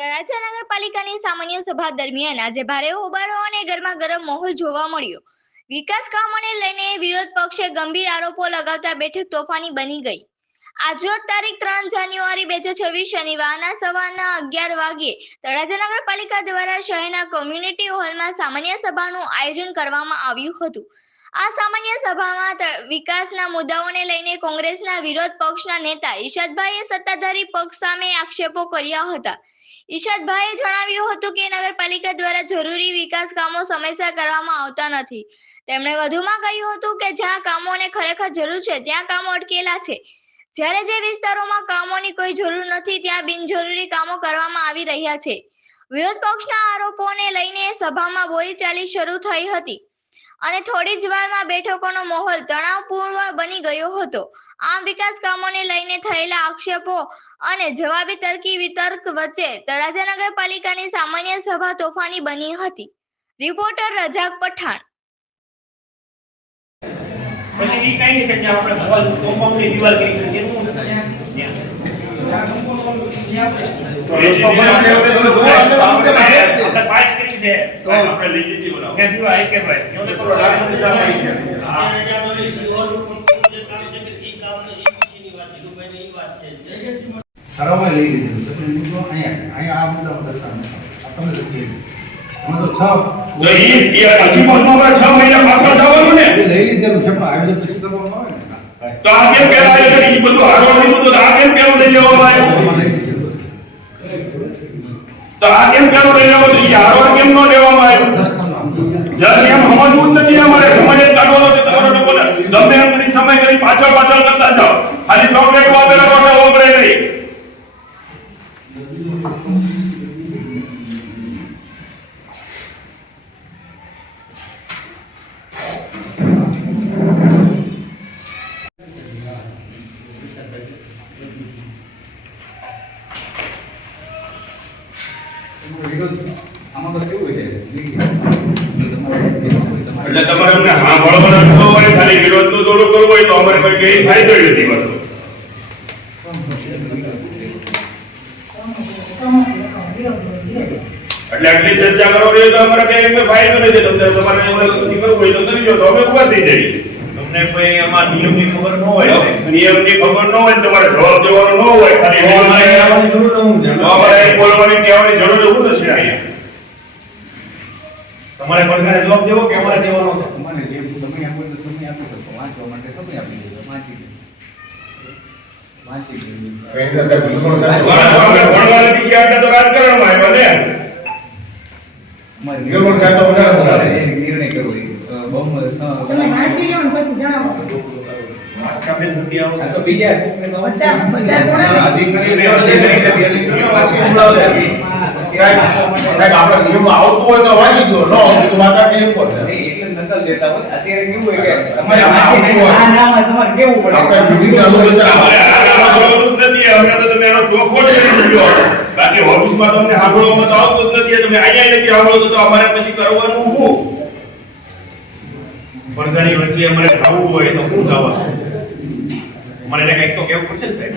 તળાજા નગરપાલિકાની સામાન્ય સભા દરમિયાન આજે ભારે હોબાળો અને ગરમા ગરમ માહોલ જોવા મળ્યો. વિકાસ કામોને લઈને વિરોધ પક્ષે ગંભીર આરોપો લગાવતા બેઠક તોફાની બની ગઈ. આજરોજ તારીખ ત્રણ જાન્યુઆરી બે હજાર છવ્વીસ શનિવારના સવારના અગિયાર વાગ્યે તળાજા નગરપાલિકા દ્વારા શહેરના કોમ્યુનિટી હોલમાં સામાન્ય સભાનું આયોજન કરવામાં આવ્યું હતું. આ સામાન્ય સભામાં વિકાસના મુદ્દાઓને લઈને કોંગ્રેસના વિરોધ પક્ષના નેતા ઈશાદભાઈએ સત્તાધારી પક્ષ સામે આક્ષેપો કર્યા હતા. ઈશાદભાઈએ જણાવ્યું હતું કે નગરપાલિકા દ્વારા જરૂરી વિકાસ કામો સમયસર કરવામાં આવતા નથી. તેમણે વધુમાં કહ્યું હતું કે જ્યાં કામોને ખરેખર જરૂર છે, ત્યાં કામો અટકેલા છે. જ્યારે જે વિસ્તારોમાં કામોની કોઈ જરૂર નથી, ત્યાં બિનજરૂરી કામો કરવામાં આવી રહ્યા છે. વિરોધ પક્ષના આરોપોને લઈને સભામાં બોલીચાલી શરૂ થઈ હતી. અને થોડી જ વારમાં બેઠકોનો માહોલ તણાવપૂર્ણ બની ગયો હતો આમ વિકાસ કામોને લઈને થયેલા આક્ષેપો અને જવાબી તર્કી વિતર્ક વચ્ચે તળાજા નગરપાલિકાની સામાન્ય સભા તોફાની બની હતી રિપોર્ટર રજાક પઠાણ પછી ઈ કાંઈ નહીં સાહેબ, આપણે હોલ કોમ્પાઉન્ડની દીવાલ કરી તેનું ત્યાં. આપણે પાસ છે આપણે લઈ લીધી ઓલા. કે દીવાલ એક કે ભાઈ જો તો પેલો ડાકુ દીવાલ પડી છે. હા. ઠરાવમાં લઈ લીધેલું તો તમે અહીંયા અહીંયા આ મુદ્દા પર કરતા નથી. લખી લીધું. અમે તો છ તો ઈ- ઈ હજી પાછું છ મહિના પાછળ જવાનું ને લઈ લીધેલું છે પણ આયોજન પછી કરવામાં આવે ને તો આ કેમ આયોજન ઈ બધું આગળ લીધું તો આ કેમ લઈ લેવામાં આવ્યું લેવામાં આવ્યું. જસ એમ સમજવું જ નથી અમારે, સમજ જ છે. તમારા સમય કરી પાછળ પાછળ કરતા જાઓ. ખાલી ચોકલેટ આપેલા રોટે ઓગળે નહીં. આમાં કેવું છે એટલે તમારે અમને હા ભણવાના ન હોય ખાલી વિરોધનું દોડું કરવું હોય તો અમારે કોઈ કઈ ફાયદો નથી મળતો. એટલે આટલી ચર્ચા કરો તો અમારે કઈ ફાયદો નથી તમને તમારે કરવું હોય તો કરી તો અમે ઊભા થઈ જઈએ. તમને કોઈ આમાં નિયમની ખબર ન હોય નિયમ નિયમની ખબર ન હોય તમારે જવાબ દેવાનો ન હોય ખાલી જરૂર ન હોય. બોલવાની કહેવાની જરૂર એવું નથી અહીંયા તમારે પડકારે જવાબ દેવો કે અમારે દેવાનો છે. મને જે સમય આપો તો સમય આપી શકો વાંચવા માટે સમય આપી દેજો વાંચી દીધો વાંચી દીધું ભણવા ને. જે ને. સાહેબ, સાહેબ, આપણે નિયમો હોય ન. એટલે નકલ દેતા હોય અત્યારે કેવું હોય કેવું પડે આપણે જ તો તમે એનો ચોખવટ કરી દીધો બાકી ઓફિસમાં તો જ નથી તમે અહીંયા નથી સાંભળો તો અમારે પછી કરવાનું શું પડકારી વચ્ચે અમારે ખાવું હોય તો શું જવાનું એને કંઈક તો કહેવું પડશે ને સાહેબ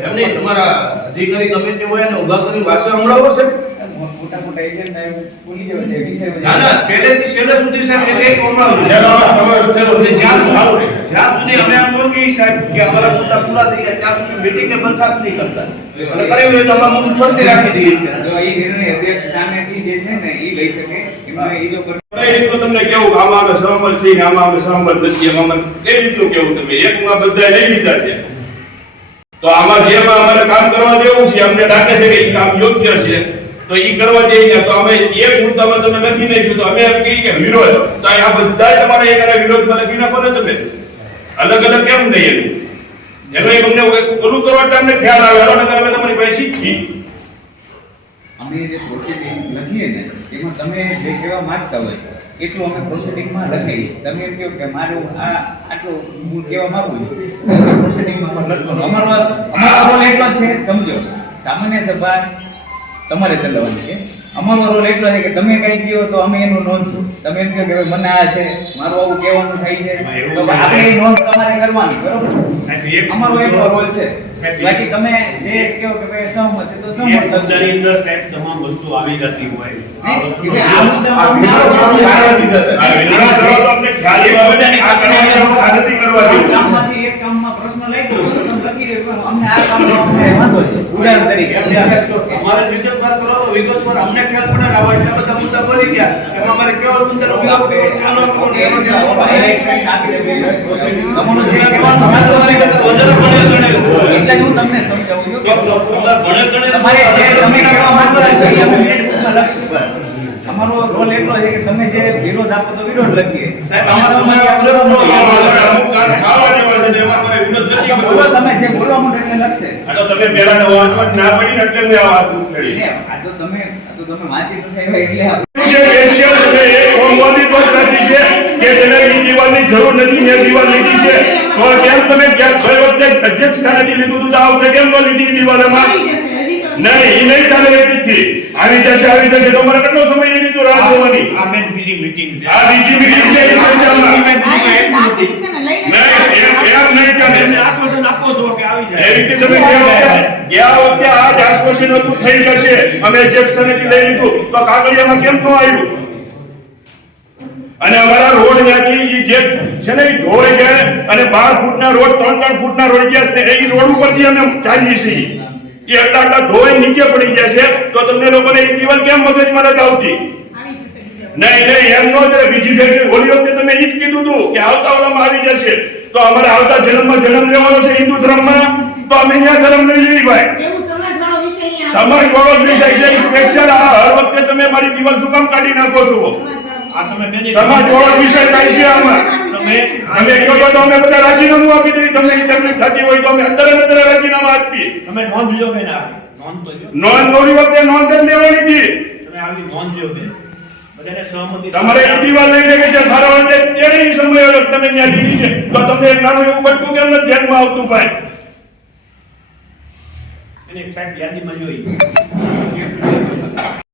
એમ નહીં, તમારા અધિકારી ગમે તે હોય એને ઊભા કરીને ભાષા સંભળાવો છે મોટા મોટા એજન્ટ ને ભૂલી જવા છે વિષય ના ના પહેલેથી છેલ્લે સુધી સાહેબ એટલે એક સંભળાવું. એટલે જ્યાં સુધી જ્યાં સુધી અમે એમ ન કહીએ સાહેબ કે અમારા મુદ્દા પૂરા થઈ ગયા ત્યાં સુધી meeting ને બરખાસ્ત નહીં કરતા. અને કર્યું હોય તો અમારા મુદ્દા ફરતી રાખી દઈએ જો એ નિર્ણય અધ્યક્ષ સ્થાનેથી જે છે ને એ લઈ શકે. એમને એ લોકો કઈ રીતનું તમને કેવું આમાં અમે સહમત છીએ આમાં અમે સહમત નથી. કઈ રીતનું કેવું તમે? એકમાં બધા લઈ લીધા છે. તો આમાં જેમાં અમારે કામ કરવા દેવું છે અમને લાગે છે કે કામ યોગ્ય છે. તો એ કરવા જઈએ તો અમે એક મુદ્દામાં તમે લખી નાખ્યું, તો અમે એમ કહીએ કે વિરોધ. તો આ બધા તમારે એક વિરોધમાં લખી નાખો ને તમે. અલગ અલગ કેમ નહીં એનું એનો એક અમને ઓલું કરવા એટલે ખ્યાલ આવે. નકર અમે તમારી પાસે શીખી અમે જે પ્રોસેડિંગ લખીએ ને, એમાં તમે જે કહેવા માંગતા હોય, એટલું અમે પ્રોસેડિંગમાં લખીએ. તમે એમ કહો કે મારું આ આટલું હું કહેવા માંગુ છું. પ્રોસેડિંગમાં પણ લખવાનું અમારો અમારો રોલ એટલો છે, સમજો. સામાન્ય સભા તમારે ચલાવવાની છે. અમારો રોલ એટલો છે કે તમે કઈ કહો તો અમે એનું નોંધશું તમે એમ કહો કે મને આ છે મારું આવું કહેવાનું થાય છે. તો આપણે એ નોંધ તમારે કરવાની બરોબર? સાહેબ, અમારો એટલો રોલ છે. બાકી તમે જે કહો કે ભાઈ સહમત છે તો સહમત મુદ્દાની અંદર સાહેબ તમામ વસ્તુ આવી જતી હોય. આ મુદ્દામાં આપણે એક કામમાં પ્રશ્ન લઈ ગયો તમે લખી દો અમને આ કામમાં વાંધો છે. ઉદાહરણ તરીકે. અમારે વિગત જો કરો તો વિગતવાર અમને ખ્યાલ પડે ને આવા એટલા બધા મુદ્દા બોલી ગયા એમાં અમારે કેવા મુદ્દાનો વિરોધ કરવો, આનો કરવો, ન કરવો. તમારું જે કહેવાનું અમે તો કરતા વધારે ભણેલ ગણેલ. એટલે હું તમને સમજાવું છું. તો તો અમારે ભણેલ ગણેલ તમારે જે તમે કહેવા માંગતા છે bookમાં લખશું. અમારો રોલ એટલો છે કે તમે જે વિરોધ આપો તો વિરોધ લખીએ. સાહેબ, આમાં તમારો અમુક કામ ખાવા જેવા છે એમાં વિરોધ નથી બોલો તમે જે બોલવા માંડો એટલે લખશે આ તો તમે પેલા તો ના પડી ને એટલે મેં આ વાત ઉકેલી. આ તો તમે આ તો તમે વાંચી તો થયા એટલે છે એશિયન અને એક કોમવાદી તો નથી છે કે જેને દિવાલની જરૂર નથી ને દિવાલ લીધી છે. તો કેમ તમે ક્યાંક ગઈ વખતે અધ્યક્ષ સ્થાનેથી લીધું હતું તો આ વખતે કેમ ન લીધી દિવાલમાં આવી જશે હજી નહીં એ નહીં ચાલે એ આવી જશે આવી જશે તો મારે કેટલો સમય રાહ જોવાની? આ બીજી છે. આ બીજી meeting છે એ નહીં એમ નહીં ચાલે. આશ્વાસન આપો છો. જ જે નીચે પડી ગયા છે. તો તમને લોકોને એ કેમ મગજમાં નથી આવતી? નહીં નહીં, એમ નો થાય. બીજી ફેક્ટરી ઓલી વખતે તમે એ જ કીધું હતું કે આવતા ઓલામાં આવી જશે. તો અમારે આવતા જન્મમાં જન્મ લેવાનો છે હિન્દુ ધર્મમાં. તો અમે અહીંયા ધર્મ નહીં લેવી ભાઈ. સમાજ વાળો વિષય છે. સ્પેશિયલ આ હર વખતે તમે મારી દિવાલ શું કામ કાઢી નાખો છો? આ તમે બેન સમાજ વાળો વિષય થાય છે આમાં. તમે તમે કહો તો અમે બધા રાજીનામું આપી દઈએ તમને તકલીફ થતી હોય તો અમે અત્યારે અત્યારે રાજીનામા આપીએ. તમે નોંધ લ્યો બેન નોંધ નોરી વખતે નોંધ જ લેવાની હતી. તમે આવી નોંધ લ્યો બેન. તમારે દિવાલ લઈ જાય છે. મારા વખતે ત્યારે સમય તમે ત્યાં લીધી છે. તો તમને એક નાનું એવું બટકું કેમ નથી ધ્યાનમાં આવતું ભાઈ? એક સાઈડ યાદીમાં જોઈ.